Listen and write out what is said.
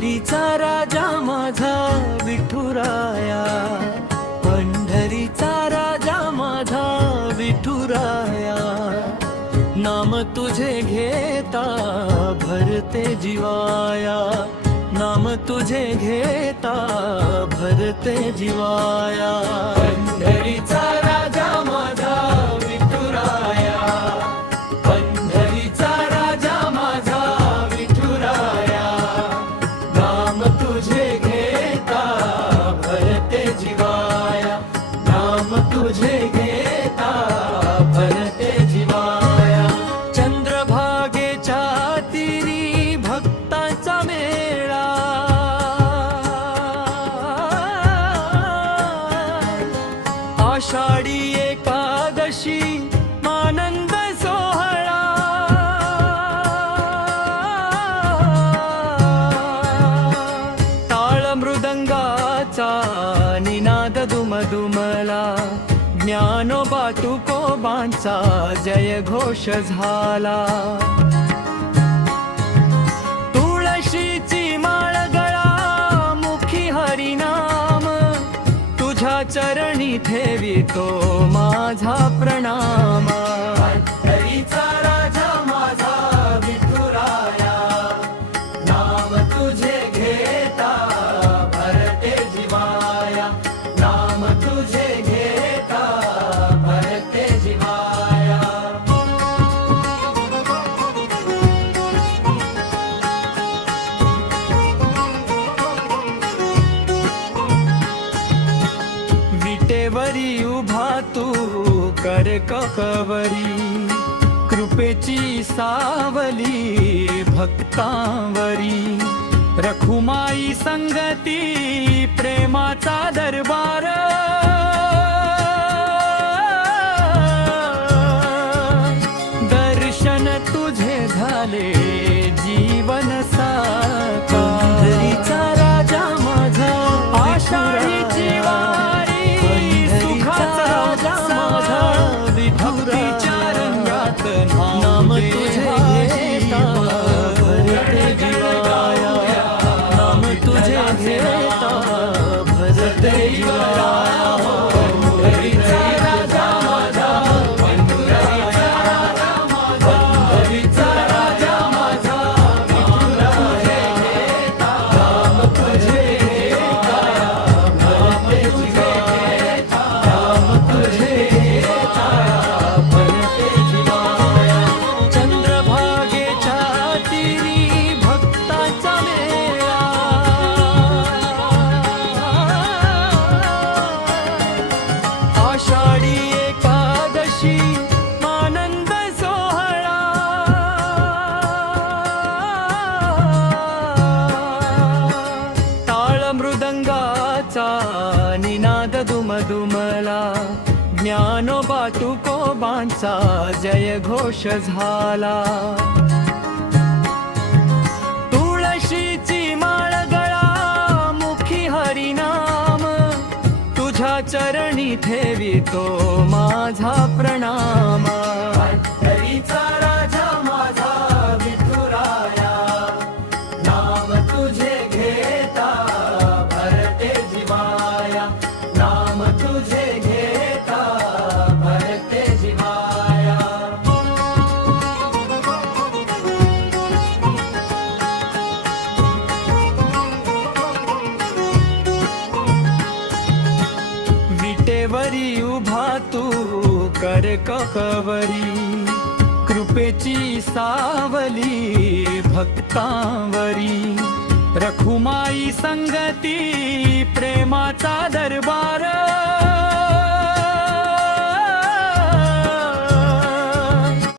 पंढरीचा राजा माझा विठुराया, पंढरीचा राजा माझा विठुराया, नाम तुझे घेता भरते जीवाया, नाम तुझे घेता भरते जीवाया। पंढरीचा राजा माझा विठुराया, पंढरीचा राजा माझा विठुराया, नाम तुझे घेता भरते जीवाया, नाम तुझे घेता भरते जीवाया। चंद्रभागेच्या तीरी भक्तांचा मेळा, आषाढी एकादशी आनंद सोहळा, टाळ मृदंगाचा निनाद दुमदुमला, ज्ञानोबा तुकोबांचा जय घोष झाला। तुळशीची माळ गळा मुखी हरिनाम, तुझ्या चरणी ठेवितो माझा प्रणाम। पंढरीचा राजा माझा विठुराया, नाम तुझे घेता भरते जीवाया, नाम तुझे घेता भरते जीवाया। विटेवरी उभा तू कर ककवरी, कृपेची सावली भक्तांवरी, रखुमाई संगती प्रेमाचा दरबार, दर्शन तुझे झाले जीवन साकार। पंढरीचा राजा माझा आषाढीची वारी, सुखाचा राजा माझा विठुराया, रंगात नाम तुझे घेता भरते जीवाया, नाम तुझे घेता भरते जीवाया। पंढरीचा राजा माझा विठुराया, पंढरीचा राजा माझा विठुराया, नाम तुझे घेता भरते जीवाया, नाम तुझे घेता भरते जीवाया। चंद्रभागेच्या तीरी भक्तांचा मेळा, आषाढी एकादशी आनंद सोहळा, टाळ मृदंगाचा निनाद दुमदुमला, ज्ञानोबा तुकोबांचा जय घोष झाला। तुळशीची माळ गळा मुखी हरिनाम, तुझ्या चरणी ठेवितो माझा प्रणाम। पंढरीचा राजा माझा विठुराया, नाम तुझे घेता भरते जीवाया, नाम तुझे घेता भरते जीवाया। विटेवरी उभा तू कर ककवरी, कृपेची सावली भक्तांवरी, रखुमाई संगती प्रेमाचा दरबार,